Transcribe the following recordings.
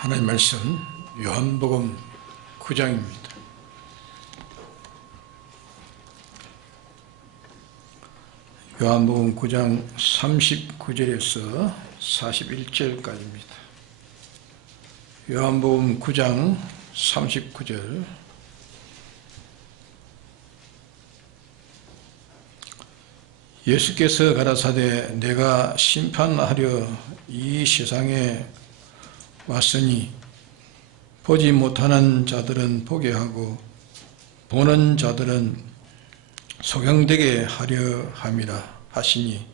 하나님 말씀 요한복음 9장입니다. 요한복음 9장 39절에서 41절까지입니다. 요한복음 9장 39절 예수께서 가라사대 내가 심판하려 이 세상에 왔으니 보지 못하는 자들은 보게 하고 보는 자들은 소경되게 하려 함이라 하시니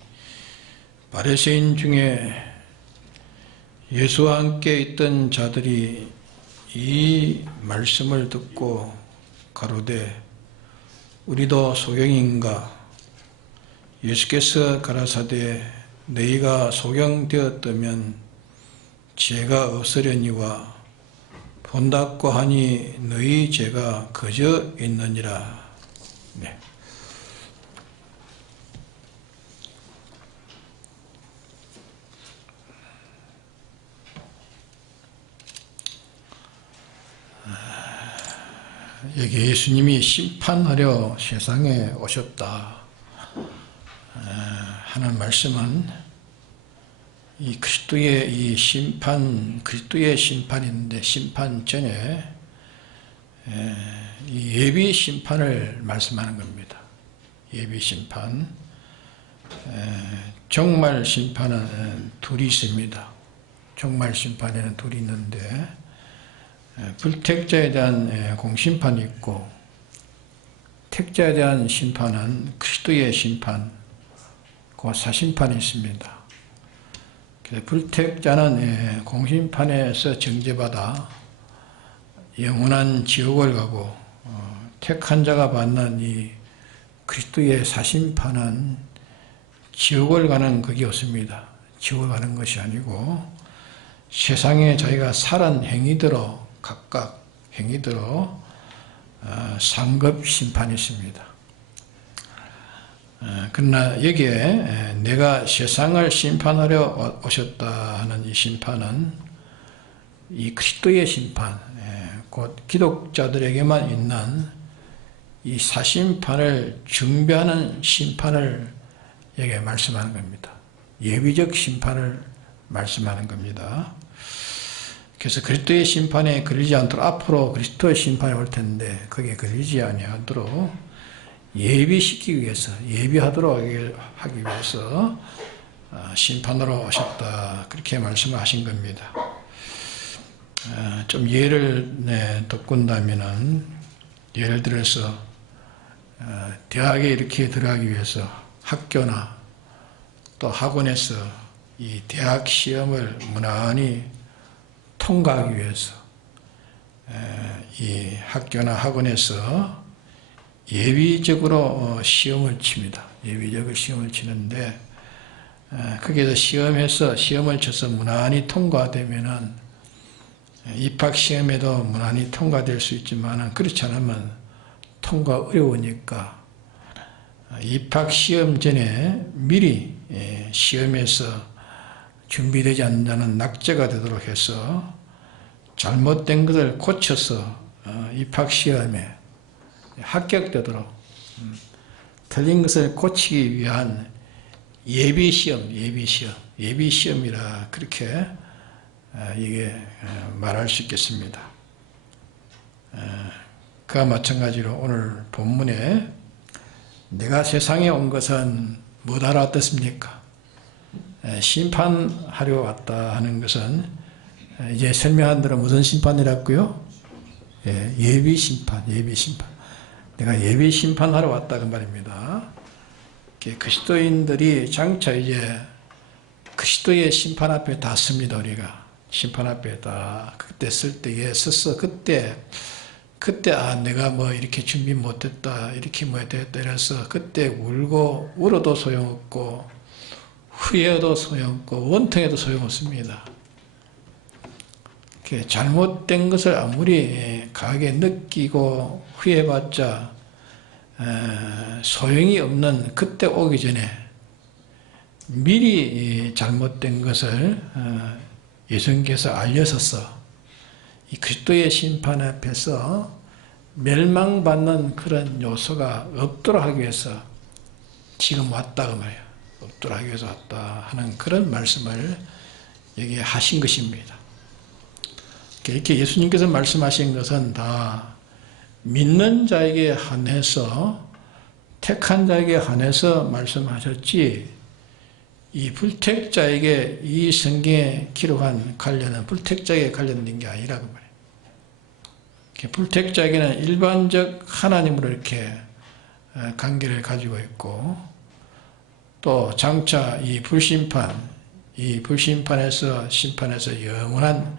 바리새인 중에 예수와 함께 있던 자들이 이 말씀을 듣고 가로되 우리도 소경인가? 예수께서 가라사대 너희가 소경되었다면 죄가 없으려니와 본다고 하니 너희 죄가 거저 있느니라. 네. 여기 예수님이 심판하려 세상에 오셨다 하는 말씀은 이 그리스도의 이 심판, 그리스도의 심판인데 심판 전에 이 예비 심판을 말씀하는 겁니다. 예비 심판, 종말 심판은 둘이 있습니다. 종말 심판에는 둘이 있는데 불택자에 대한 공심판이 있고 택자에 대한 심판은 그리스도의 심판, 그 사심판이 있습니다. 불택자는 공심판에서 정죄받아 영원한 지옥을 가고 택한 자가 받는 이 그리스도의 사심판은 지옥을 가는 것이 없습니다. 지옥을 가는 것이 아니고 세상에 자기가 살은 행위대로 각각 행위대로 상급 심판이 있습니다. 그러나 여기에 내가 세상을 심판하려 오셨다 하는 이 심판은 이 그리스도의 심판, 곧 기독자들에게만 있는 이 사심판을 준비하는 심판을 여기에 말씀하는 겁니다. 예비적 심판을 말씀하는 겁니다. 그래서 그리스도의 심판에 걸리지 않도록 앞으로 그리스도의 심판이 올 텐데 거기에 걸리지 아니하도록 예비시키기 위해서, 예비하도록 하기 위해서 심판으로 오셨다. 그렇게 말씀을 하신 겁니다. 좀 예를 덧군다면은 예를 들어서 대학에 이렇게 들어가기 위해서 학교나 또 학원에서 이 대학 시험을 무난히 통과하기 위해서 이 학교나 학원에서 예비적으로 시험을 칩니다. 예비적으로 시험을 치는데 거기에서 시험을 쳐서 무난히 통과되면은 입학시험에도 무난히 통과될 수 있지만 그렇지 않으면 통과 어려우니까 입학시험 전에 미리 시험에서 준비되지 않는 낙제가 되도록 해서 잘못된 것을 고쳐서 입학시험에 합격되도록 틀린 것을 고치기 위한 예비시험이라 그렇게 이게 말할 수 있겠습니다. 그와 마찬가지로 오늘 본문에 내가 세상에 온 것은 뭐하러 왔겠습니까? 심판하려 왔다 하는 것은 이제 설명한 대로 무슨 심판이라고요? 예비심판. 내가 예비 심판하러 왔다 그 말입니다. 그리스도인들이 장차 이제 그리스도의 심판 앞에 다 섭니다. 우리가 심판 앞에 다 그때 쓸 때에 서서 그때 내가 뭐 이렇게 준비 못했다 이렇게 못했다 이래서 그때 울어도 소용없고 후회해도 소용없고 원통해도 소용없습니다. 잘못된 것을 아무리 강하게 느끼고 후회해봤자 소용이 없는 그때 오기 전에 미리 잘못된 것을 예수님께서 알려서서 이 그리스도의 심판 앞에서 멸망받는 그런 요소가 없도록 하기 위해서 지금 왔다 그 말이에요. 없도록 하기 위해서 왔다 하는 그런 말씀을 여기에 하신 것입니다. 이렇게 예수님께서 말씀하신 것은 다 믿는 자에게 한해서 택한 자에게 한해서 말씀하셨지, 이 불택자에게 이 성경에 기록한 관련은 불택자에게 관련된 게 아니라고 말해요. 불택자에게는 일반적 하나님으로 이렇게 관계를 가지고 있고, 또 장차 이 불심판에서 심판에서 영원한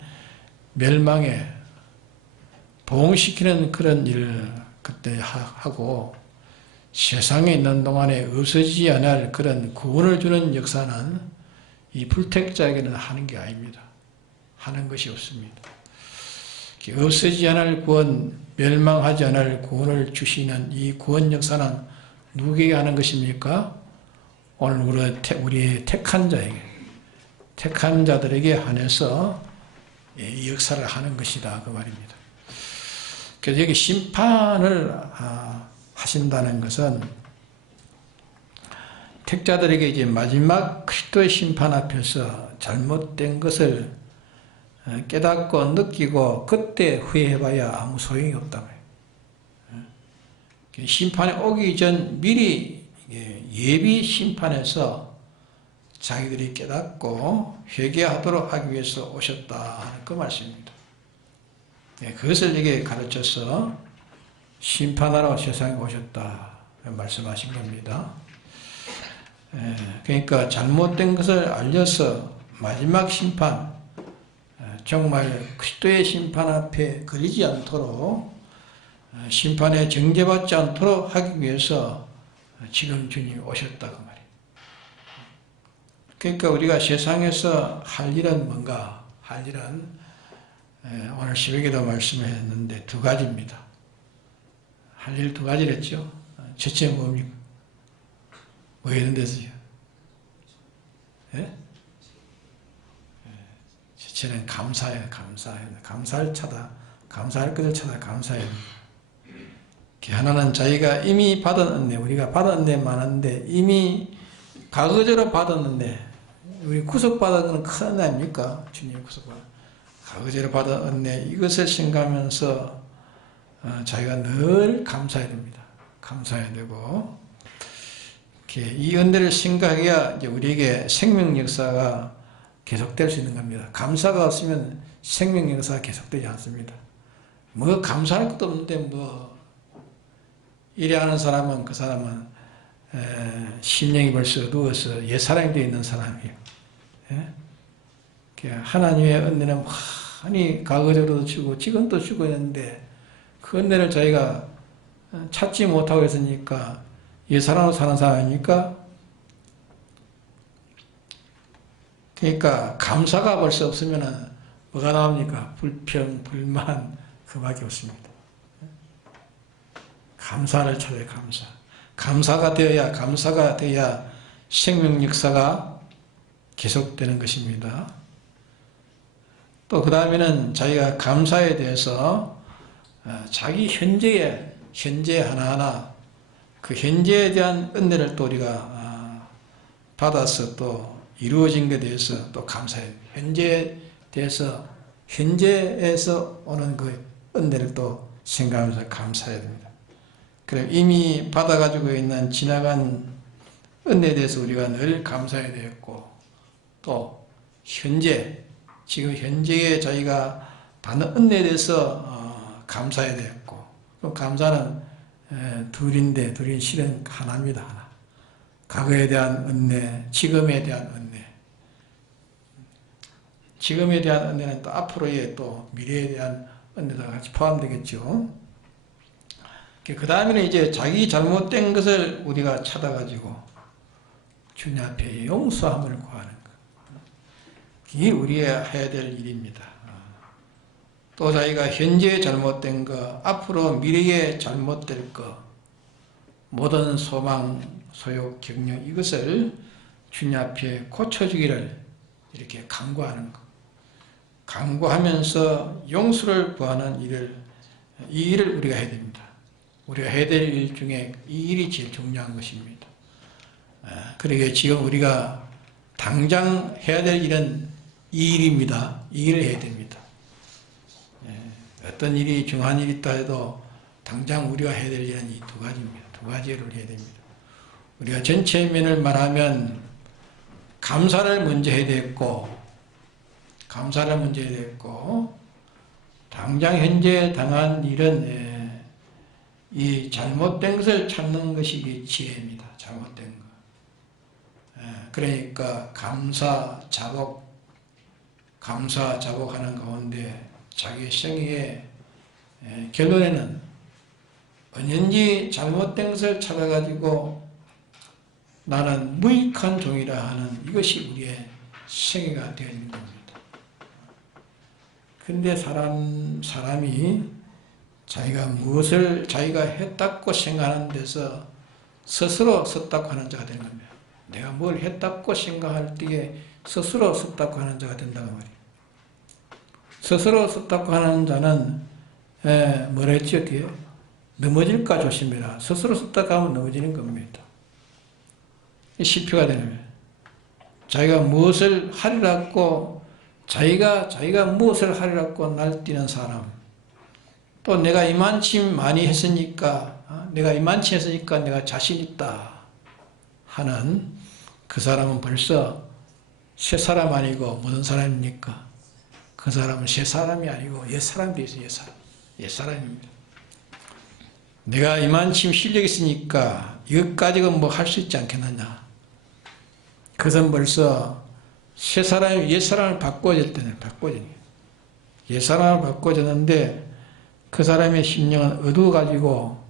멸망에 보응시키는 그런 일을 그때 하고, 세상에 있는 동안에 없어지지 않을 그런 구원을 주는 역사는 이 불택자에게는 하는 게 아닙니다. 하는 것이 없습니다. 없어지지 않을 구원, 멸망하지 않을 구원을 주시는 이 구원 역사는 누구에게 하는 것입니까? 오늘 우리 택한 자에게, 택한 자들에게 한해서 이 역사를 하는 것이다 그 말입니다. 그래서 여기 심판을 하신다는 것은 택자들에게 이제 마지막 그리스도의 심판 앞에서 잘못된 것을 깨닫고 느끼고 그때 후회해봐야 아무 소용이 없다고요. 심판에 오기 전 미리 예비 심판에서 자기들이 깨닫고 회개하도록 하기 위해서 오셨다 하는 그 말씀입니다. 그것을 이게 가르쳐서 심판하러 세상에 오셨다 말씀하신 겁니다. 그러니까 잘못된 것을 알려서 마지막 심판, 정말 그리스도의 심판 앞에 걸리지 않도록, 심판에 정죄받지 않도록 하기 위해서 지금 주님이 오셨다 그 말이에요. 그러니까 우리가 세상에서 할 일은 뭔가? 할 일은 오늘 새벽에도 말씀했는데 두 가지입니다. 할 일 두 가지랬죠. 첫째 뭡니까? 뭐였는데서요? 예? 첫째는 감사해요. 감사할 차다. 감사할 것을 찾아 감사해요. 하나는 자기가 이미 받은 은혜, 우리가 받은 은혜 많은데 이미 과거적으로 받았는데, 우리 구속받은 건 큰 은혜 아닙니까? 주님 구속받은 과거적으로 받은 은혜, 이것을 생각하면서 자기가 늘 감사해야 됩니다. 감사해야 되고, 이 은혜를 생각해야 이제 우리에게 생명 역사가 계속될 수 있는 겁니다. 감사가 없으면 생명 역사가 계속되지 않습니다. 뭐 감사할 것도 없는데 이래 하는 사람은 그 사람은 심령이 벌써 누워서 옛사람이 되어 있는 사람이에요. 하나님의 은혜는 많이 과거적으로도 주고 지금도 주고 있는데 그 은혜를 저희가 찾지 못하고 있으니까 옛사람으로 사는 사람이니까, 그러니까 감사가 벌써 없으면 뭐가 나옵니까? 불평, 불만, 그밖에 없습니다. 감사를 찾아야 감사. 감사가 되어야 생명 역사가 계속되는 것입니다. 또 그 다음에는 자기가 감사에 대해서 자기 현재 하나하나 그 현재에 대한 은혜를 또 우리가 받아서 또 이루어진 것에 대해서 또 감사해요. 현재에 대해서, 현재에서 오는 그 은혜를 또 생각하면서 감사해야 됩니다. 그럼 이미 받아가지고 있는 지나간 은혜에 대해서 우리가 늘 감사해야 되겠고, 또 지금 현재에 저희가 받는 은혜에 대해서 감사해야 되겠고, 그럼 감사는 둘인데 둘이 실은 하나입니다. 하나. 과거에 대한 은혜, 지금에 대한 은혜. 지금에 대한 은혜는 또 앞으로의 또 미래에 대한 은혜도 같이 포함되겠죠. 그 다음에는 이제 자기 잘못된 것을 우리가 찾아가지고 주님 앞에 용서함을 구하는 것. 이게 우리가 해야 될 일입니다. 또 자기가 현재에 잘못된 것, 앞으로 미래에 잘못될 것, 모든 소망, 소욕, 경영, 이것을 주님 앞에 고쳐주기를 이렇게 간구하는 것. 간구하면서 용서를 구하는 이 일을 우리가 해야 됩니다. 우리가 해야 될 일 중에 이 일이 제일 중요한 것입니다. 그러게 지금 우리가 당장 해야 될 일은 이 일입니다. 이 일을 해야 됩니다. 어떤 일이 중요한 일이 있다 해도 당장 우리가 해야 될 일은 이 두 가지입니다. 두 가지를 해야 됩니다. 우리가 전체 면을 말하면 감사를 먼저 해야 되겠고, 당장 현재 당한 일은 이 잘못된 것을 찾는 것이 이 지혜입니다. 잘못된 것. 그러니까 감사, 자복하는 가운데 자기 생애의 결론에는 언제든지 잘못된 것을 찾아가지고 나는 무익한 종이라 하는 이것이 우리의 생애가 되어 있는 겁니다. 근데 사람이 자기가 무엇을 자기가 했다고 생각하는 데서 스스로 섰다고 하는 자가 되는 겁니다. 내가 뭘 했다고 생각할 때에 스스로 섰다고 하는 자가 된다고 말이에요. 스스로 섰다고 하는 자는 뭐라 했죠? 뒤에? 넘어질까 조심해라. 스스로 섰다고 하면 넘어지는 겁니다. 실패가 되는 거예요. 자기가 무엇을 하리라고 자기가 무엇을 하리라고 날뛰는 사람, 또 내가 이만큼 많이 했으니까 내가 자신 있다 하는 그 사람은 벌써 새 사람 아니고 무슨 사람입니까? 그 사람은 새 사람이 아니고 옛 사람이 되어 있어요. 옛 사람입니다. 내가 이만큼 실력이 있으니까 이것까지는 뭐 할 수 있지 않겠느냐. 그것은 벌써 새 사람이 옛 사람을 바꿔줄 때는 옛 사람을 바꿔줬는데 그 사람의 심령은 어두워가지고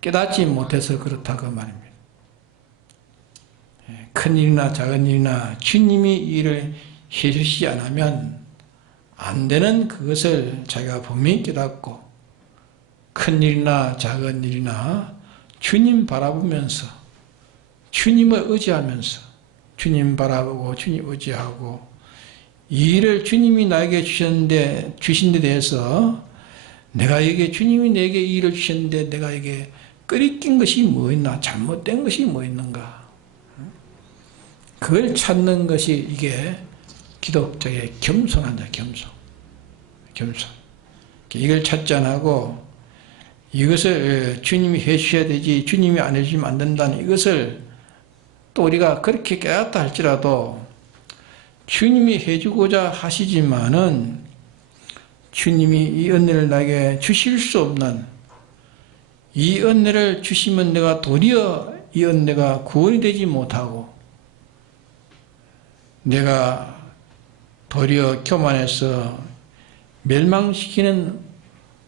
깨닫지 못해서 그렇다고 말입니다. 큰 일이나 작은 일이나 주님이 이 일을 해주시지 않으면 안 되는 그것을 자기가 분명히 깨닫고 큰 일이나 작은 일이나 주님 바라보면서 주님을 의지하면서 주님 바라보고 주님 의지하고 이 일을 주님이 나에게 주신 데 대해서 내가 이게 주님이 내게 이 일을 주셨는데 내가 이게 끄리낀 것이 뭐 있나, 잘못된 것이 뭐 있는가, 그걸 찾는 것이 이게 기독자의 겸손한 자, 겸손. 이걸 찾지 않고 이것을 주님이 해주셔야 되지 주님이 안 해주시면 안 된다는 이것을 또 우리가 그렇게 깨닫다 할지라도 주님이 해주고자 하시지만은 주님이 이 은혜를 나에게 주실 수 없는, 이 은혜를 주시면 내가 도리어 이 은혜가 구원이 되지 못하고 내가 도리어 교만해서 멸망시키는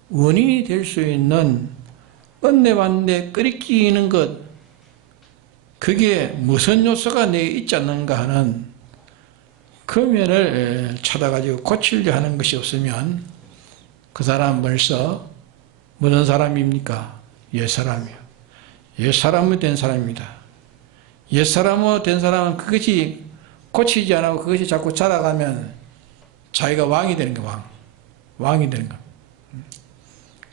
원인이 될 수 있는 은혜 받는데 끄리끼는 것, 그게 무슨 요소가 내게 있지 않는가 하는 그 면을 찾아가지고 고치려 하는 것이 없으면 그 사람은 벌써 무슨 사람입니까? 옛사람이요. 옛사람이 된 사람입니다. 옛사람으로 된 사람은 그것이 고치지 않고 그것이 자꾸 자라가면 자기가 왕이 되는 거야. 왕이 되는 거.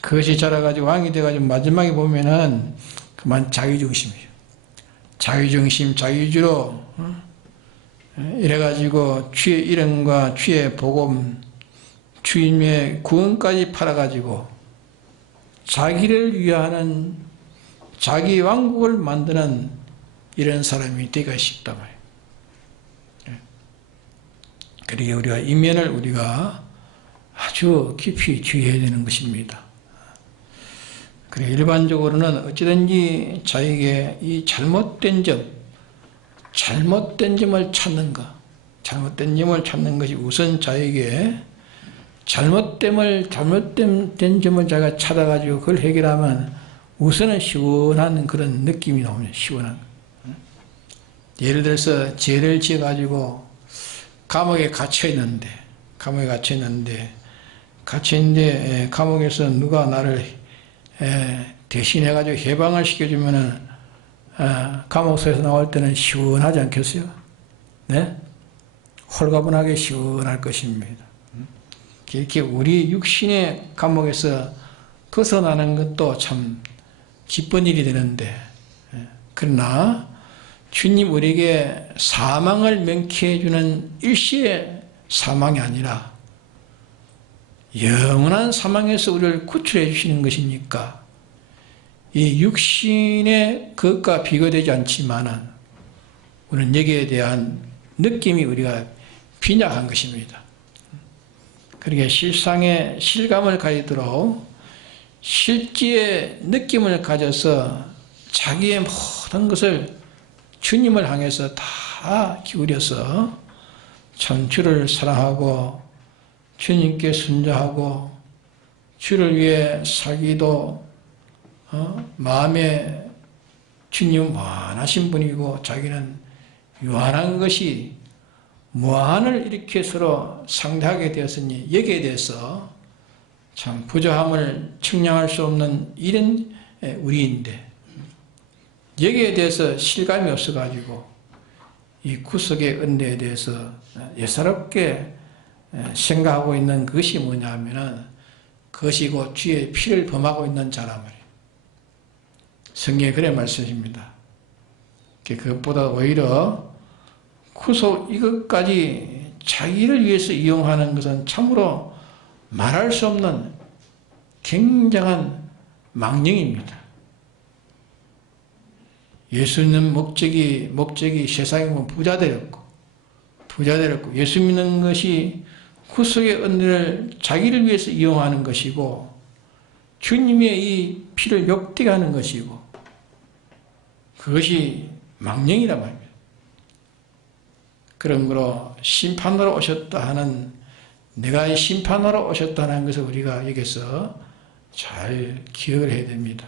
그것이 자라가지고 왕이 돼가지고 마지막에 보면은 그만 자기중심이에요. 자기중심, 자기주로 이래가지고 주의 이름과 주의 복음, 주님의 구원까지 팔아가지고 자기를 위하는 자기 왕국을 만드는 이런 사람이 되기가 쉽다 말이에요. 그러게 우리가 이 면을 우리가 아주 깊이 주의해야 되는 것입니다. 그래 일반적으로는 어찌든지 자에게 이 잘못된 점을 찾는 것, 잘못된 점을 찾는 것이 우선 자에게 잘못된 점을 자기가 찾아가지고 그걸 해결하면 우선은 시원한 그런 느낌이 나옵니다. 시원한. 예를 들어서 죄를 지어가지고 감옥에 갇혀있는데 감옥에서 누가 나를 대신해가지고 해방을 시켜주면은 감옥소에서 나올 때는 시원하지 않겠어요? 네? 홀가분하게 시원할 것입니다. 이렇게 우리 육신의 감옥에서 벗어나는 것도 참 기쁜 일이 되는데, 그러나 주님 우리에게 사망을 명쾌해 주는 일시의 사망이 아니라 영원한 사망에서 우리를 구출해 주시는 것이니까 이 육신의 것과 비교되지 않지만은 우리는 여기에 대한 느낌이 우리가 빈약한 것입니다. 그러게 실상의 실감을 가지도록 실지의 느낌을 가져서 자기의 모든 것을 주님을 향해서 다 기울여서 참 주를 사랑하고 주님께 순종하고 주를 위해 살기도 마음에 주님 무한하신 분이고 자기는 유한한 것이 무한을 이렇게 서로 상대하게 되었으니 여기에 대해서 참 부족함을 측량할 수 없는 이런 우리인데 여기에 대해서 실감이 없어가지고 이 구속의 은혜에 대해서 예사롭게 생각하고 있는 것이 뭐냐 하면은 그것이 곧 주의 피를 범하고 있는 자란 말이에요. 성경에 그래 말씀입니다. 그것보다 오히려 구속 이것까지 자기를 위해서 이용하는 것은 참으로 말할 수 없는 굉장한 망령입니다. 예수 믿는 목적이 세상에 보면 부자 되었고 예수 믿는 것이 구속의 은혜를 자기를 위해서 이용하는 것이고 주님의 이 피를 욕되게 하는 것이고 그것이 망령이란 말입니다. 그러므로 심판으로 오셨다 하는 내가 이 심판으로 오셨다는 것을 우리가 여기서 잘 기억을 해야 됩니다.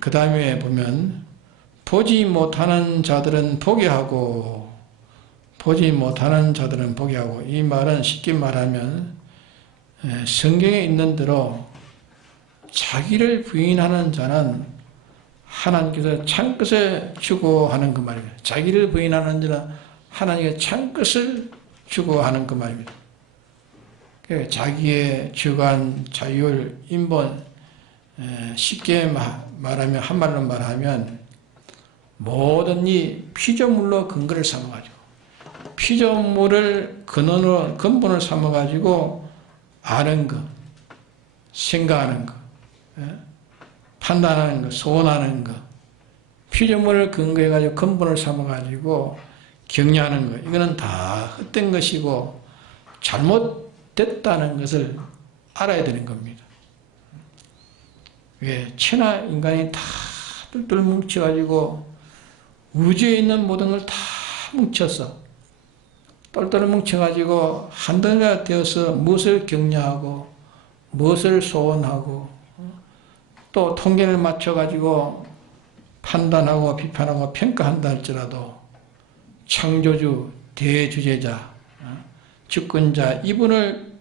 그 다음에 보면 보지 못하는 자들은 보게 하고 이 말은 쉽게 말하면 성경에 있는 대로 자기를 부인하는 자는 하나님께서 찬것을 주고 하는 그 말입니다. 자기를 부인하는 자는 하나님께서 찬것을 주고 하는 그 말입니다. 자기의 주관, 자율, 인본 쉽게 말하면 한말로 말하면 모든 이 피조물로 근거를 삼아가지고 피조물을 근본을 삼아가지고 아는 것, 생각하는 것, 판단하는 것, 소원하는 것, 피조물을 근거해가지고 근본을 삼아가지고 격려하는 것, 이거는 다 헛된 것이고 잘못됐다는 것을 알아야 되는 겁니다. 왜? 천하 인간이 다 똘똘 뭉쳐가지고 우주에 있는 모든 걸 다 뭉쳐서 똘똘 뭉쳐가지고 한 덩이가 되어서 무엇을 격려하고 무엇을 소원하고 또 통계를 맞춰가지고 판단하고 비판하고 평가한다 할지라도 창조주, 대주제자, 주권자 이분을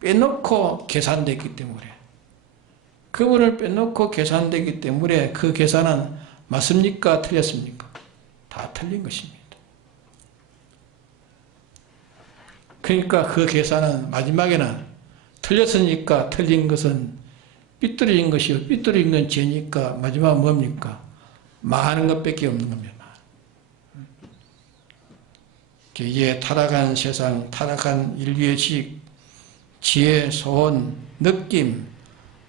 빼놓고 계산됐기 때문에 그분을 빼놓고 계산되기 때문에 그 계산은 맞습니까? 틀렸습니까? 다 틀린 것입니다. 그러니까 그 계산은 마지막에는 틀렸으니까 틀린 것은 삐뚤어진 것이요. 삐뚤어진 건 죄니까 마지막 뭡니까? 망하는 것밖에 없는 겁니다. 이제 타락한 세상, 타락한 인류의 지혜, 소원, 느낌,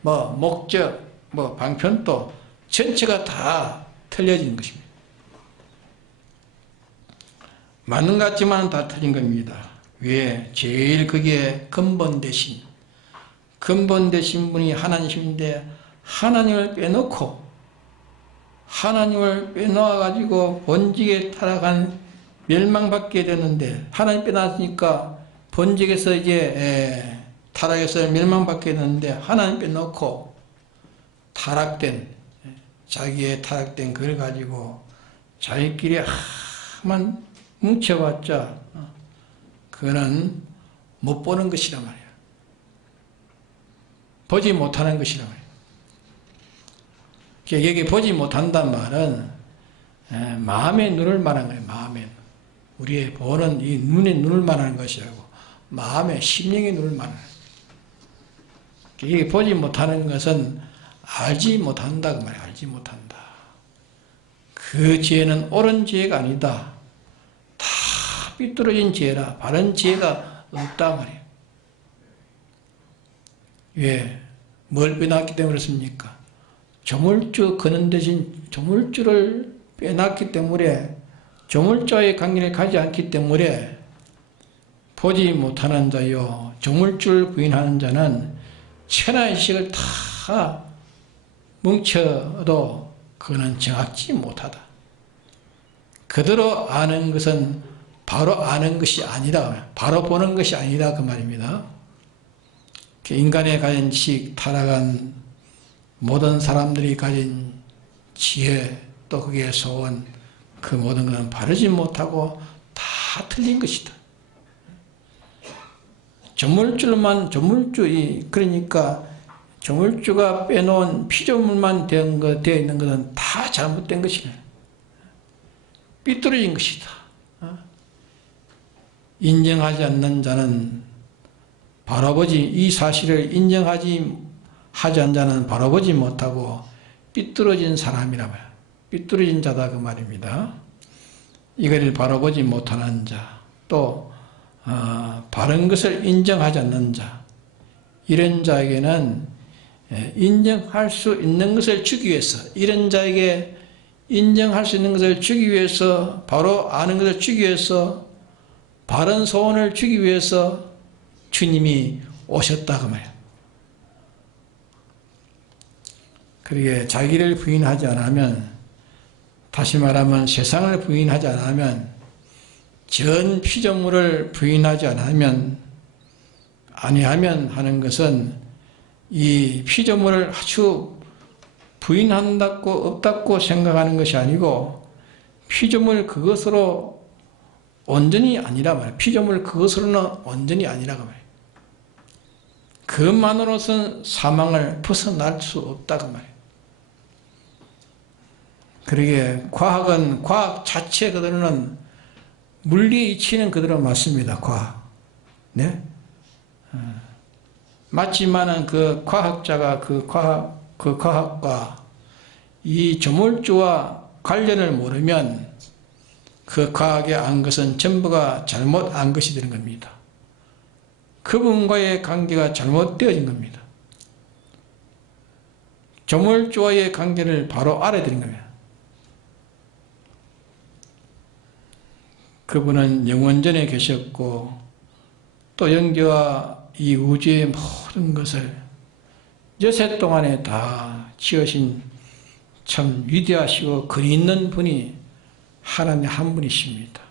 목적, 방편도 전체가 다 틀려진 것입니다. 맞는 것 같지만 다 틀린 겁니다. 왜? 제일 그게 근본 되신 분이 하나님이신데 하나님을 빼놓아가지고 본직에 타락한 멸망받게 되는데 하나님 빼놨으니까 본직에서 이제 타락해서 멸망받게 되는데 하나님 빼놓고 자기의 타락된 그걸 가지고 자기끼리 만 뭉쳐봤자 그거는 못 보는 것이란 말이야. 보지 못하는 것이란 말이야. 여기 보지 못한단 말은 마음의 눈을 말하는 거예요. 마음의 눈. 우리의 보는 이 눈의 눈을 말하는 것이라고. 마음에 심령이 누를만. 이게 보지 못하는 것은 알지 못한다 그 말이야. 알지 못한다. 그 지혜는 옳은 지혜가 아니다. 다 삐뚤어진 지혜라. 바른 지혜가 없다 말이야. 왜? 뭘 빼놨기 때문에 그렇습니까? 조물주 거는 대신 조물주를 빼놨기 때문에, 조물주와의 관계를 가지 않기 때문에 보지 못하는 자요 조물주를 부인하는 자는 천하의 지식을 다 뭉쳐도 그거는 정확지 못하다. 그대로 아는 것은 바로 아는 것이 아니다. 바로 보는 것이 아니다 그 말입니다. 인간의 가진 지식, 타락한 모든 사람들이 가진 지혜, 또 거기에 소원, 그 모든 것은 바르지 못하고 다 틀린 것이다. 그러니까 조물주가 빼놓은 피조물만 되어 있는 것은 다 잘못된 것이네. 삐뚤어진 것이다. 인정하지 않는 자는 바로 보지, 이 사실을 인정하지 않는 자는 바로 보지 못하고 삐뚤어진 사람이라 말이야. 삐뚤어진 자다 그 말입니다. 이거를 바로 보지 못하는 자, 또 바른 것을 인정하지 않는 자, 이런 자에게는 인정할 수 있는 것을 주기 위해서, 이런 자에게 인정할 수 있는 것을 주기 위해서, 바로 아는 것을 주기 위해서, 바른 소원을 주기 위해서 주님이 오셨다 그 말이야. 그러게 자기를 부인하지 않으면, 다시 말하면 세상을 부인하지 않으면, 전 피조물을 부인하지 아니하면 하는 것은 이 피조물을 아주 부인한다고 없다고 생각하는 것이 아니고, 피조물 그것으로 온전히 아니라 말이야. 피조물 그것으로는 온전히 아니라 말이야. 그것만으로서는 사망을 벗어날 수 없다 그 말이야. 그러게 과학은, 과학 자체 그대로는 물리의 이치는 그대로 맞습니다. 과학. 네? 맞지만은 그 과학자가 그 과학과 이 조물주와 관련을 모르면 그 과학에 안 것은 전부가 잘못 안 것이 되는 겁니다. 그분과의 관계가 잘못되어진 겁니다. 조물주와의 관계를 바로 알아야 되는 겁니다. 그분은 영원전에 계셨고, 또 영계와 이 우주의 모든 것을 여세 동안에 다 지으신 참 위대하시고 근위 있는 분이 하나님 한 분이십니다.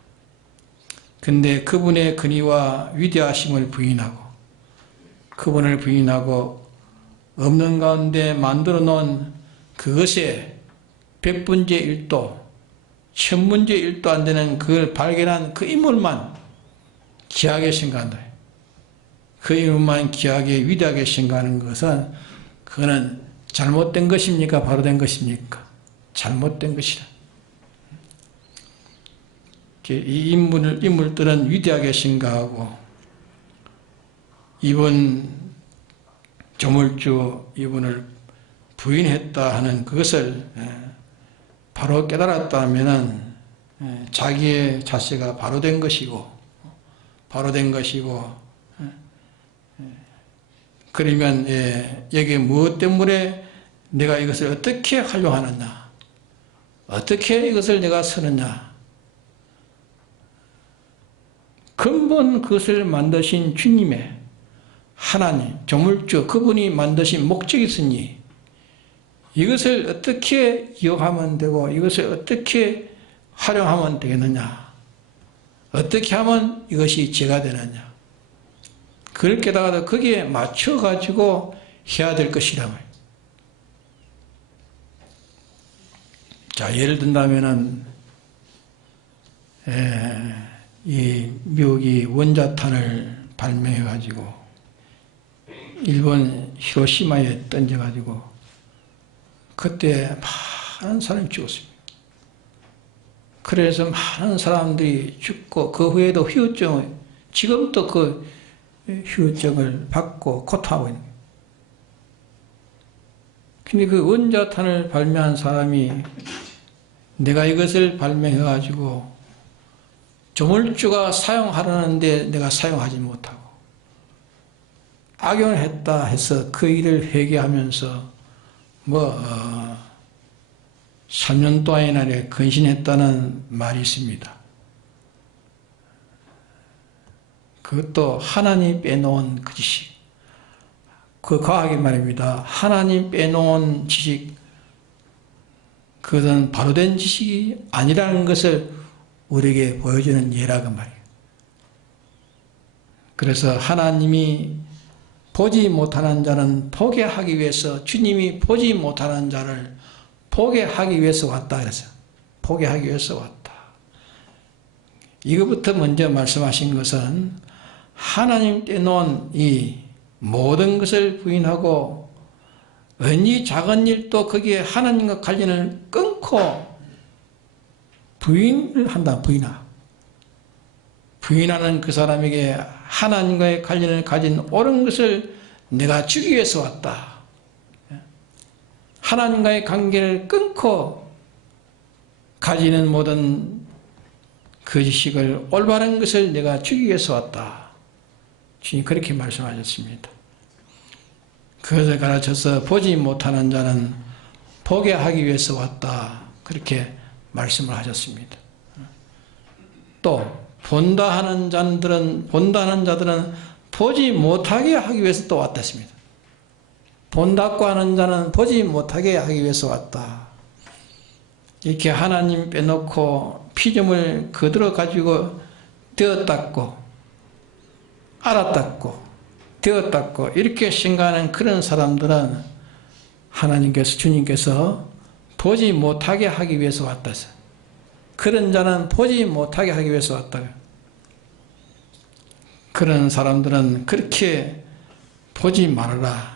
근데 그분의 근위와 위대하심을 부인하고, 그분을 부인하고 없는 가운데 만들어 놓은 그것에 백분의 일도, 천분의 일도 안 되는 그걸 발견한 그 인물만 귀하게 생각한다. 그 인물만 귀하게 위대하게 생각하는 것은, 그거는 잘못된 것입니까? 바로 된 것입니까? 잘못된 것이다. 이 인물들은 위대하게 생각하고, 이분 조물주 이분을 부인했다 하는 그것을 바로 깨달았다면 자기의 자세가 바로 된 것이고, 그러면 여기 무엇 때문에 내가 이것을 어떻게 활용하느냐, 어떻게 이것을 내가 쓰느냐, 근본 그것을 만드신 주님의 하나님, 조물주 그분이 만드신 목적이 있으니 이것을 어떻게 기억하면 되고, 이것을 어떻게 활용하면 되겠느냐, 어떻게 하면 이것이 죄가 되느냐, 그걸 깨달아서 거기에 맞춰가지고 해야 될 것이라 말이에요. 자, 예를 든다면은, 이 미국이 원자탄을 발명해가지고, 일본 히로시마에 던져가지고, 그때 많은 사람이 죽었습니다. 그래서 많은 사람들이 죽고, 그 후에도 후유증, 지금도 그 후유증을 받고 고통하고 있는 거예요. 근데 그 원자탄을 발명한 사람이 내가 이것을 발명해가지고 조물주가 사용하려는데 내가 사용하지 못하고 악용을 했다 해서 그 일을 회개하면서 3년 동안이나 근신했다는 말이 있습니다. 그것도 하나님 빼놓은 그 지식, 그 과학의 말입니다. 하나님 빼놓은 지식, 그것은 바로된 지식이 아니라는 것을 우리에게 보여주는 예라고 말이에요. 그래서 하나님이 보지 못하는 자는 보게 하기 위해서, 주님이 보지 못하는 자를 보게 하기 위해서 왔다 그랬어요. 보게 하기 위해서 왔다. 이것부터 먼저 말씀하신 것은 하나님 떼놓은 이 모든 것을 부인하고 어느 작은 일도 거기에 하나님과 관련을 끊고 부인을 한다. 부인하는 그 사람에게 하나님과의 관련을 가진 옳은 것을 내가 주기 위해서 왔다. 하나님과의 관계를 끊고 가지는 모든 그 지식을, 올바른 것을 내가 주기 위해서 왔다. 주님 그렇게 말씀하셨습니다. 그것을 가르쳐서 보지 못하는 자는 보게 하기 위해서 왔다. 그렇게 말씀을 하셨습니다. 또 본다 하는 자들은 보지 못하게 하기 위해서 또 왔다 했습니다. 본다고 하는 자는 보지 못하게 하기 위해서 왔다. 이렇게 하나님 빼놓고 피조물 그대로 가지고 되었다고, 알았다고, 되었다고 이렇게 생각하는 그런 사람들은 하나님께서, 주님께서 보지 못하게 하기 위해서 왔다 했어요. 그런 자는 보지 못하게 하기 위해서 왔다. 그런 사람들은 그렇게 보지 말아라.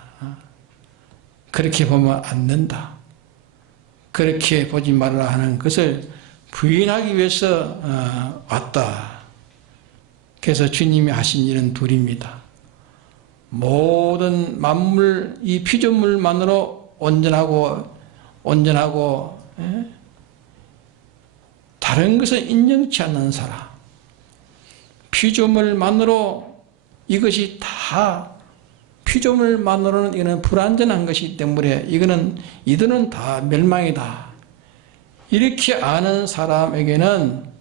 그렇게 보면 안 된다. 그렇게 보지 말아라 하는 것을 부인하기 위해서 왔다. 그래서 주님이 하신 일은 둘입니다. 모든 만물, 이 피조물만으로 온전하고 다른 것을 인정치 않는 사람, 피조물만으로 이것이 다, 피조물만으로는 이거는 불완전한 것이기 때문에 이들은 다 멸망이다. 이렇게 아는 사람에게는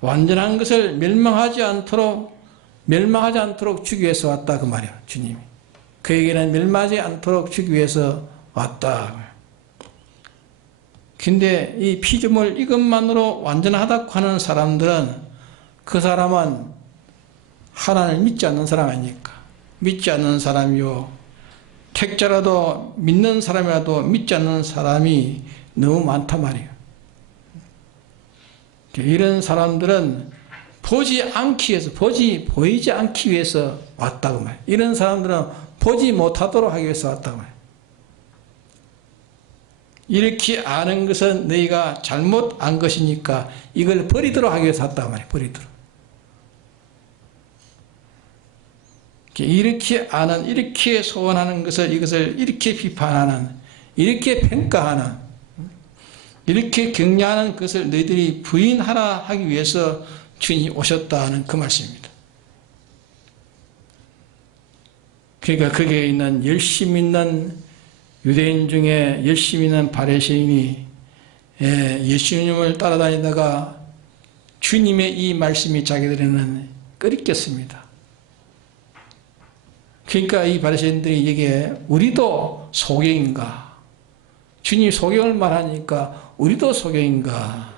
완전한 것을 멸망하지 않도록 주기 위해서 왔다 그 말이야, 주님이. 그에게는 멸망하지 않도록 주기 위해서 왔다. 근데 이 피조물 이것만으로 완전하다고 하는 사람들은, 그 사람은 하나님을 믿지 않는 사람 아닙니까? 믿지 않는 사람이요, 택자라도 믿는 사람이라도 믿지 않는 사람이 너무 많단 말이에요. 이런 사람들은 보이지 않기 위해서 왔다고 말이에요. 이런 사람들은 보지 못하도록 하기 위해서 왔다고 말이에요. 이렇게 아는 것은 너희가 잘못 안 것이니까 이걸 버리도록 하기 위해서 왔다고 말이에요. 버리도록. 이렇게 아는, 이렇게 소원하는 것을, 이것을 이렇게 비판하는, 이렇게 평가하는, 이렇게 격려하는 것을 너희들이 부인하라 하기 위해서 주님이 오셨다는 그 말씀입니다. 그러니까 거기에 있는 열심히 있는 유대인 중에 열심히 있는 바리새인이 예수님을 따라다니다가 주님의 이 말씀이 자기들에는 끓이겠습니다. 그러니까 이 바리새인들이 이게 우리도 소경인가? 주님이 소경을 말하니까 우리도 소경인가?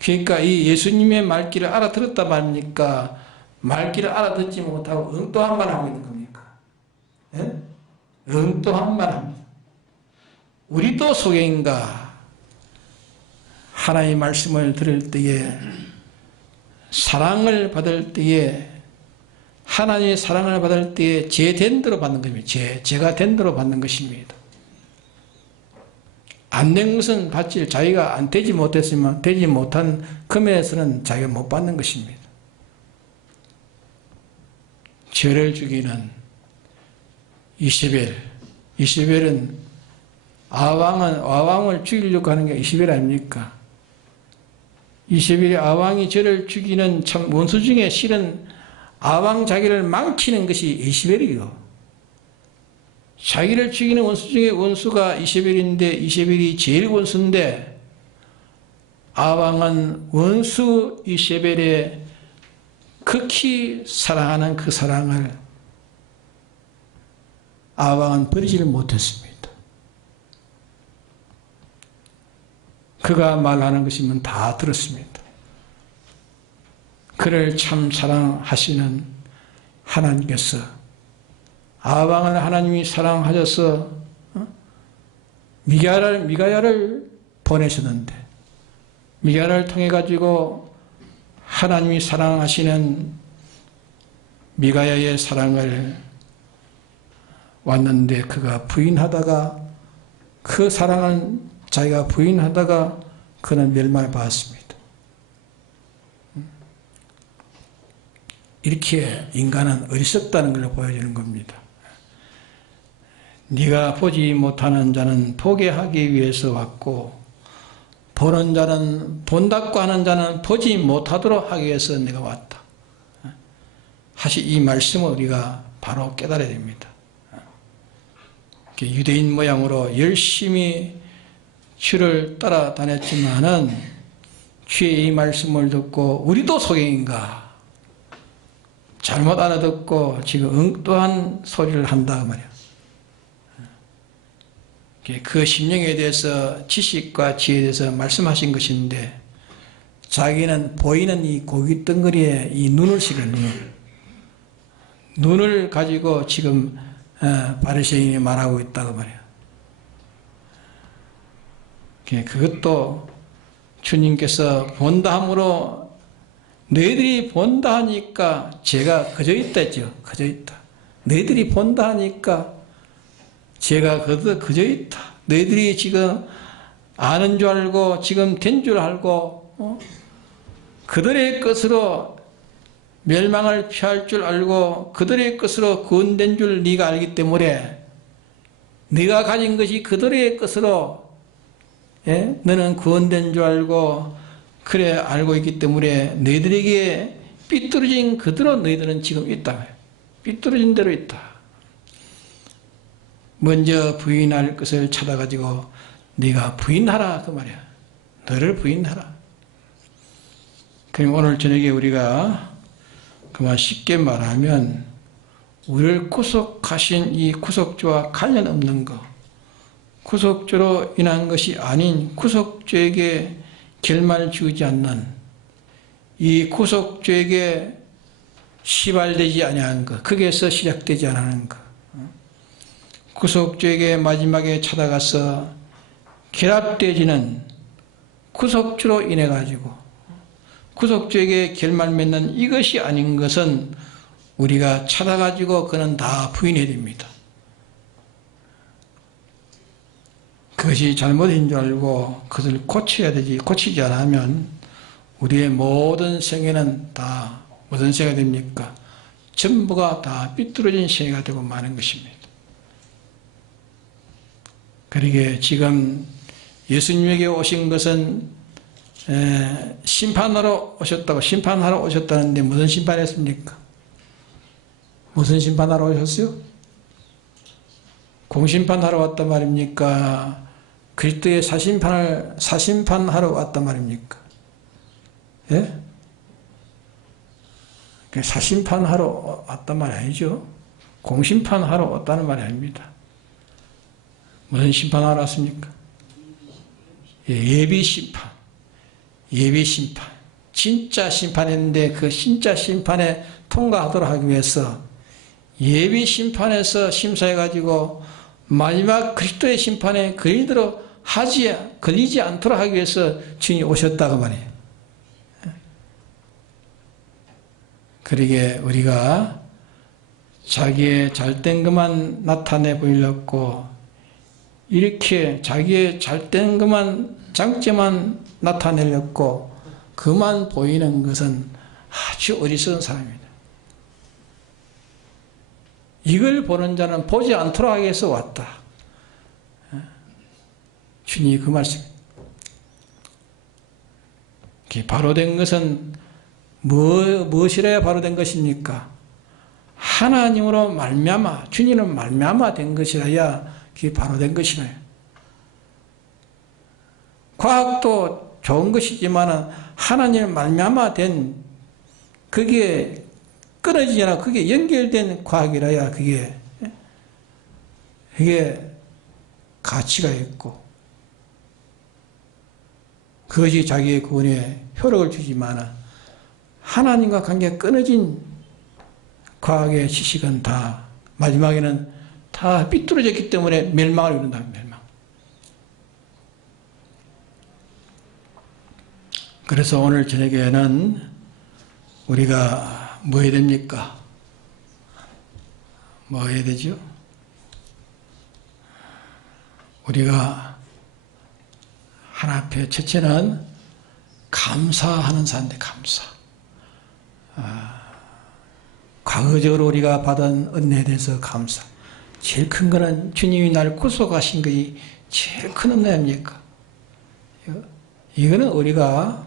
그러니까 이 예수님의 말귀를 알아들었다 말입니까? 말귀를 알아듣지 못하고 엉뚱한 말 하고 있는 겁니까? 예? 엉뚱한 말 합니다. 우리도 소경인가? 하나님의 말씀을 들을 때에, 사랑을 받을 때에, 하나님의 사랑을 받을 때에 제된 대로 받는 겁니다. 제가 된 대로 받는 것입니다. 안 된 것은 받지, 자기가 안 되지 못했으면 되지 못한 금에서는 자기가 못 받는 것입니다. 죄를 죽이는 이세벨. 이세벨은 아왕을 죽이려고 하는 게 이세벨 아닙니까? 이세벨이 아왕이 저를 죽이는 참 원수 중에 실은 아왕 자기를 망치는 것이 이세벨이요. 자기를 죽이는 원수 중에 원수가 이세벨인데 이세벨이 제일 원수인데 아왕은 원수 이세벨의 극히 사랑하는 그 사랑을 아왕은 버리지를 못했습니다. 그가 말하는 것이면 다 들었습니다. 그를 참 사랑하시는 하나님께서 아왕을 하나님이 사랑하셔서 미가야를 보내셨는데 미가야를 통해 가지고 하나님이 사랑하시는 미가야의 사랑을 왔는데 그가 부인하다가 그 사랑을 자기가 부인하다가 그는 멸망을 받았습니다. 이렇게 인간은 어리석다는 걸 보여주는 겁니다. 네가 보지 못하는 자는 보게 하기 위해서 왔고 보는 자는 본다고 하는 자는 보지 못하도록 하기 위해서 내가 왔다. 사실 이 말씀을 우리가 바로 깨달아야 됩니다. 유대인 모양으로 열심히 주를 따라다녔지만은 주의 이 말씀을 듣고 우리도 소경인가 잘못 알아듣고 지금 엉뚱한 소리를 한다 그 말이야. 그 심령에 대해서 지식과 지혜에 대해서 말씀하신 것인데 자기는 보이는 이 고기 덩어리에 이 눈을 실어 눈을 가지고 지금 바리새인이 말하고 있다고 말이야. 그것도 주님께서 본다 함으로 너희들이 본다 하니까 죄가 그저 있다 했죠. 그저 있다. 너희들이 본다 하니까 죄가 그저 있다. 너희들이 지금 아는 줄 알고 지금 된 줄 알고 그들의 것으로 멸망을 피할 줄 알고 그들의 것으로 구원된 줄 네가 알기 때문에 네가 가진 것이 그들의 것으로 너는 구원된 줄 알고 그래 알고 있기 때문에 너희들에게 삐뚤어진 그대로 너희들은 지금 있다. 삐뚤어진 대로 있다. 먼저 부인할 것을 찾아가지고 네가 부인하라 그 말이야. 너를 부인하라. 그럼 오늘 저녁에 우리가 그만 쉽게 말하면 우리를 구속하신 이 구속주와 관련 없는 것, 구속주로 인한 것이 아닌 구속주에게 결말을 주지 않는 이 구속주에게 시발되지 아니한 것, 거기에서 시작되지 않는 것, 구속주에게 마지막에 찾아가서 결합되지는 구속주로 인해 가지고 구속주에게 결말 맺는 이것이 아닌 것은 우리가 찾아가지고 그는 다 부인해야 됩니다. 그것이 잘못인 줄 알고 그것을 고쳐야 되지. 고치지 않으면 우리의 모든 생애는 다 무슨 생애가 됩니까? 전부가 다 삐뚤어진 생애가 되고 마는 것입니다. 그러게 지금 예수님에게 오신 것은 심판하러 오셨다고, 심판하러 오셨다는데 무슨 심판했습니까? 무슨 심판하러 오셨어요? 공심판하러 왔단 말입니까? 그리스도의 사심판하러 왔단 말입니까? 예? 사심판하러 왔단 말이 아니죠. 공심판하러 왔다는 말이 아닙니다. 무슨 심판하러 왔습니까? 예비심판. 예비심판. 진짜 심판했는데 그 진짜 심판에 통과하도록 하기 위해서 예비심판에서 심사해가지고 마지막 그리스도의 심판에 걸리지 않도록 하기 위해서 주님이 오셨다고 말이에요. 그러게 우리가 자기의 잘된 것만 나타내 보이려고 이렇게 자기의 잘된 것만 장점만 나타내려고 그만 보이는 것은 아주 어리석은 사람입니다. 이걸 보는 자는 보지 않도록 하기 위해서 왔다. 주님이 그 말씀. 바로 된 것은 무엇이라야 바로 된 것입니까? 하나님으로 말미암아, 주님은 말미암아 된 것이라야 그게 바로 된 것이네요. 과학도 좋은 것이지만 하나님 말미암아 된 그게 끊어지지 않아 그게 연결된 과학이라야 그게 가치가 있고 그것이 자기의 구원에 효력을 주지만 하나님과 관계가 끊어진 과학의 지식은 다 마지막에는 다 삐뚤어졌기 때문에 멸망을 이룬다. 멸망. 그래서 오늘 저녁에는 우리가 뭐 해야 됩니까? 뭐 해야 되죠? 우리가 하나 앞에 첫째는 감사하는 사람들, 감사. 과거적으로 우리가 받은 은혜에 대해서 감사. 제일 큰 거는 주님이 나를 구속하신 것이 제일 큰 은혜 아닙니까? 이거는 우리가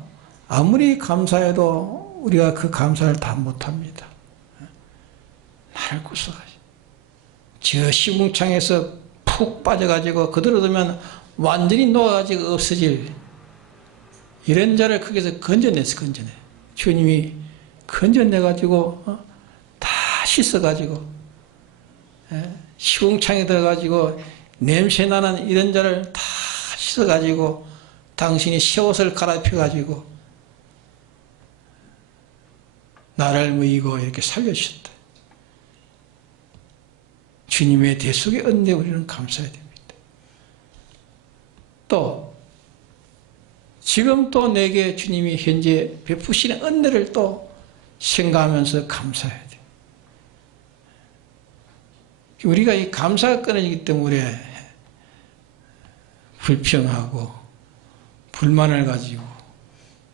아무리 감사해도 우리가 그 감사를 다 못합니다. 나를 구속하신. 저 시궁창에서 푹 빠져가지고 그대로 두면 완전히 녹아가지고 없어질 이런 자를 거기서 건져냈어. 건져내. 주님이 건져내가지고 다 씻어가지고 시궁창에 들어가지고 냄새나는 이런 자를 다 씻어가지고 당신이 새옷을 갈아입혀가지고 나를 먹이고 이렇게 살려주셨다. 주님의 대속의 은혜 우리는 감사해야 됩니다. 또 지금 또 내게 주님이 현재 베푸시는 은혜를 또 생각하면서 감사해야 돼. 우리가 이 감사가 끊어지기 때문에 불평하고 불만을 가지고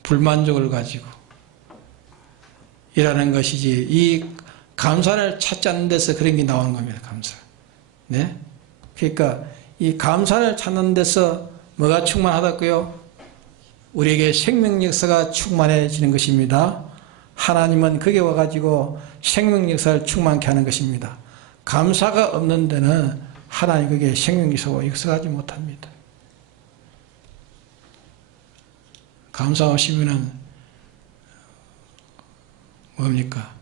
불만족을 가지고 일하는 것이지 이 감사를 찾지 않는 데서 그런 게 나오는 겁니다. 감사. 네? 그러니까 이 감사를 찾는 데서 뭐가 충만하다고요? 우리에게 생명 역사가 충만해지는 것입니다. 하나님은 거기에 와가지고 생명 역사를 충만케 하는 것입니다. 감사가 없는 데는 하나님 거기에 생명 역사하지 못합니다. 감사 없이면은 뭡니까?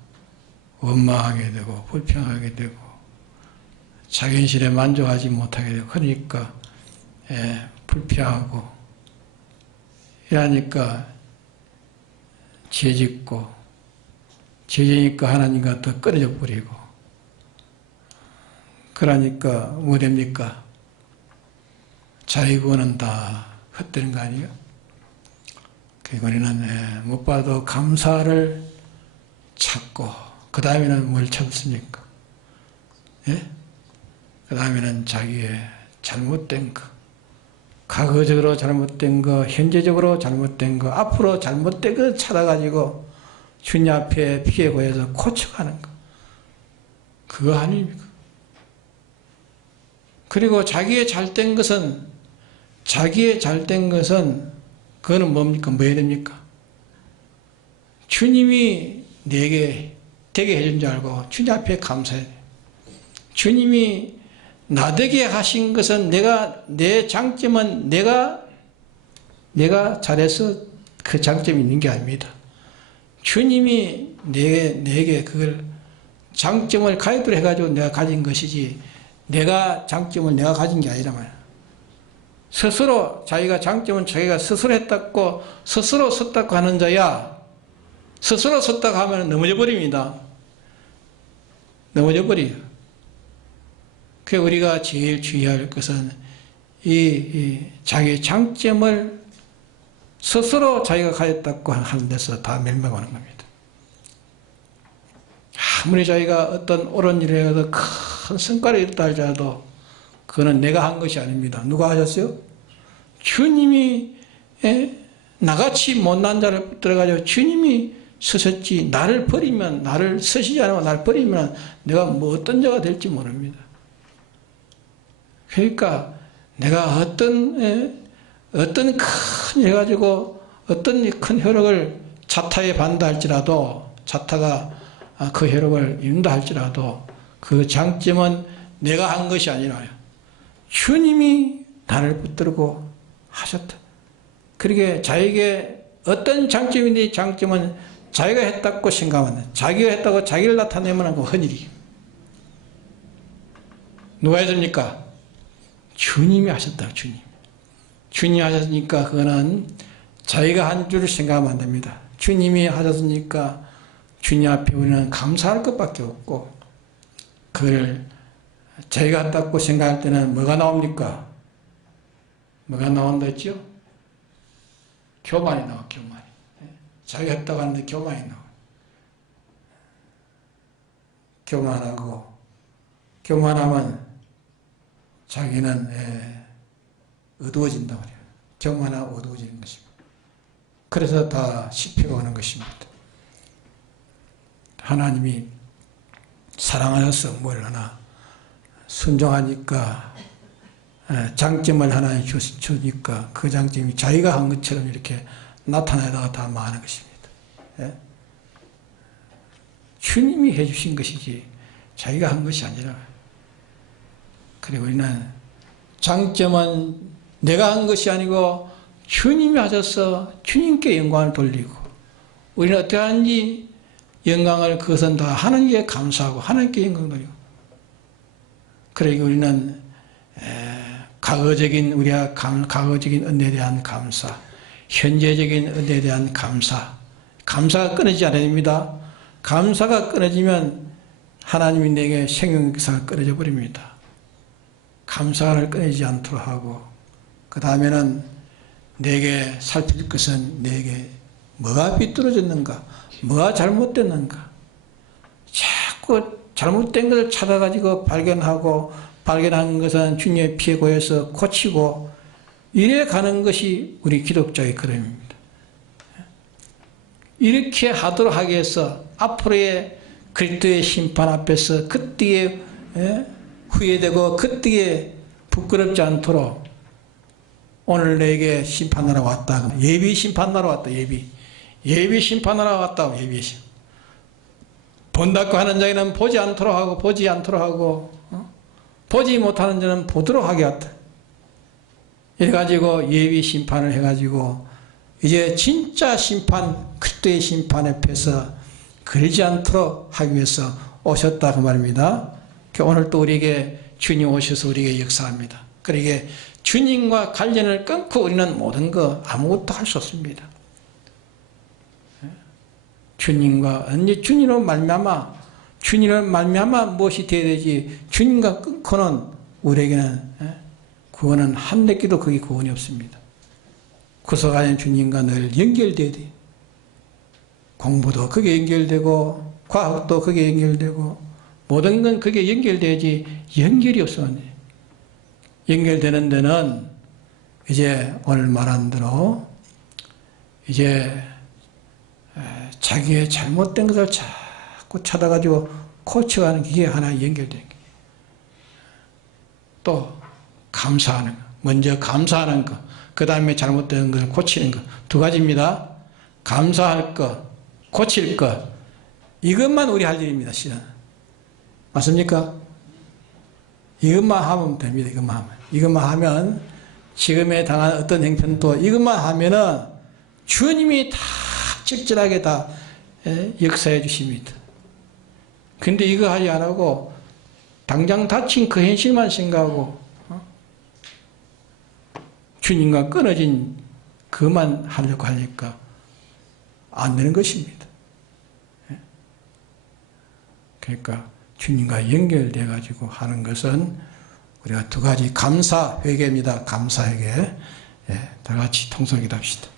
원망하게 되고 불평하게 되고 자기 현실에 만족하지 못하게 되고 그러니까 불평하고 이러니까 죄짓고 죄지니까 하나님과 더 끊어져 버리고 그러니까 뭐 됩니까? 자기 구원은 다 헛되는 거 아니에요? 그리고 우리는 못 봐도 감사를 찾고 그 다음에는 뭘 찾습니까? 예? 그 다음에는 자기의 잘못된 거, 과거적으로 잘못된 거, 현재적으로 잘못된 거, 앞으로 잘못된 거 찾아가지고 주님 앞에 피해 보여서 고쳐가는 거. 그거 아닙니까? 그리고 자기의 잘된 것은 그거는 뭡니까? 뭐 해야 됩니까? 주님이 내게 되게 해준 줄 알고 주님 앞에 감사해야 돼요. 주님이 나되게 하신 것은 내 장점은 내가 잘해서 그 장점이 있는 게 아닙니다. 주님이 내게 그걸 장점을 가입을 해가지고 내가 가진 것이지 내가 장점을 내가 가진 게 아니란 말이야. 스스로 자기가 장점은 자기가 스스로 했다고 스스로 섰다고 하는 자야 스스로 섰다고 하면 넘어져 버립니다. 넘어져 버려요. 그 우리가 제일 주의할 것은 이 자기의 장점을 스스로 자기가 가졌다고 하는 데서 다 멸망하는 겁니다. 아무리 자기가 어떤 옳은 일을 해도 큰 성과를 이뤘다 할지라도 그거는 내가 한 것이 아닙니다. 누가 하셨어요? 주님이 나같이 못난 자를 붙들어가지고 주님이 서셨지 나를 버리면, 나를 서시지 않으면 나를 버리면 내가 뭐 어떤 자가 될지 모릅니다. 그러니까 내가 어떤 큰 일 가지고 어떤 큰 효력을 자타에 받는다 할지라도, 자타가 그 효력을 이룬다 할지라도 그 장점은 내가 한 것이 아니라 주님이 나를 붙들고 하셨다. 그러게 자에게 어떤 장점인데 장점은 자기가 했다고 생각하면, 자기가 했다고 자기를 나타내면 그 헌일이. 누가 했습니까? 주님이 하셨다. 주님이 하셨으니까 그거는 자기가 한 줄을 생각하면 안 됩니다. 주님이 하셨으니까 주님 앞에 우리는 감사할 것밖에 없고, 그걸 자기가 했다고 생각할 때는 뭐가 나옵니까? 뭐가 나온다 했죠? 교만이 나와, 교만이. 자기가 했다고 하는데 교만이 나와. 교만하고, 교만하면 자기는 어두워진단 말이에요. 교만하고 어두워지는 것입니다. 그래서 다 실패가 오는 것입니다. 하나님이 사랑하셔서 뭘 하나 순종하니까 장점을 하나 주니까 그 장점이 자기가 한 것처럼 이렇게 나타내다가 다 망하는 것입니다. 예? 주님이 해주신 것이지 자기가 한 것이 아니라. 그리고 우리는 장점은 내가 한 것이 아니고 주님이 하셔서 주님께 영광을 돌리고, 우리는 어떻게 하는지 영광을 그것은 다 하나님께 감사하고 하나님께 영광을 돌리고. 그러니까 우리는 과거적인 우리가 과거적인 은혜에 대한 감사, 현재적인 은혜에 대한 감사가 끊어지지 않아야 됩니다. 감사가 끊어지면 하나님이 내게 생명 역사가 끊어져 버립니다. 감사를 끊어지지 않도록 하고, 그 다음에는 내게 살필 것은 내게 뭐가 비뚤어졌는가, 뭐가 잘못됐는가. 자꾸 잘못된 것을 찾아가지고 발견한 것은 주님의 피에 고여서 고치고, 이래 가는 것이 우리 기독자의 걸음입니다. 이렇게 하도록 하기 위해서 앞으로의 그리스도의 심판 앞에서 그때에 후회되고 그때에 부끄럽지 않도록, 오늘 내게 심판하러 왔다. 예비 심판하러 왔다. 예비 심판하러 왔다. 예비 심판. 본다고 하는 자에는 보지 않도록 하고, 보지 않도록 하고, 보지 못하는 자는 보도록 하게 왔다. 이래가지고 예비 심판을 해가지고 이제 진짜 심판, 그리스도의 심판 앞에서 그러지 않도록 하기 위해서 오셨다 그 말입니다. 오늘 또 우리에게 주님 오셔서 우리에게 역사합니다. 그러기에 주님과 관련을 끊고 우리는 모든 거 아무것도 할 수 없습니다. 주님과 언제 주님으로 말미암아 무엇이 되어야 되지, 주님과 끊고는 우리에게는 구원은 한 렙기도 거기 구원이 없습니다. 구속하는 주님과 늘 연결돼야 돼. 공부도 거기에 연결되고 과학도 거기에 연결되고 모든 건 거기에 연결돼야지, 연결이 없으면 연결되는 데는 이제 오늘 말한 대로 이제 자기의 잘못된 것을 자꾸 찾아가지고 고쳐가는 게 하나 연결되는 거예요. 또 감사하는 거, 먼저 감사하는 거, 그 다음에 잘못된 것을 고치는 거, 두 가지입니다. 감사할 거, 고칠 거, 이것만 우리 할 일입니다. 실은 맞습니까? 이것만 하면 됩니다. 이것만 하면 지금에 당한 어떤 형편도 이것만 하면은 주님이 다 적절하게 다 역사해 주십니다. 근데 이거 하지 안 하고 당장 닥친 그 현실만 생각하고 주님과 끊어진 그만 하려고 하니까 안 되는 것입니다. 그러니까 주님과 연결돼 가지고 하는 것은 우리가 두 가지 감사 회개입니다. 감사 회개. 다 같이 통성기도합시다.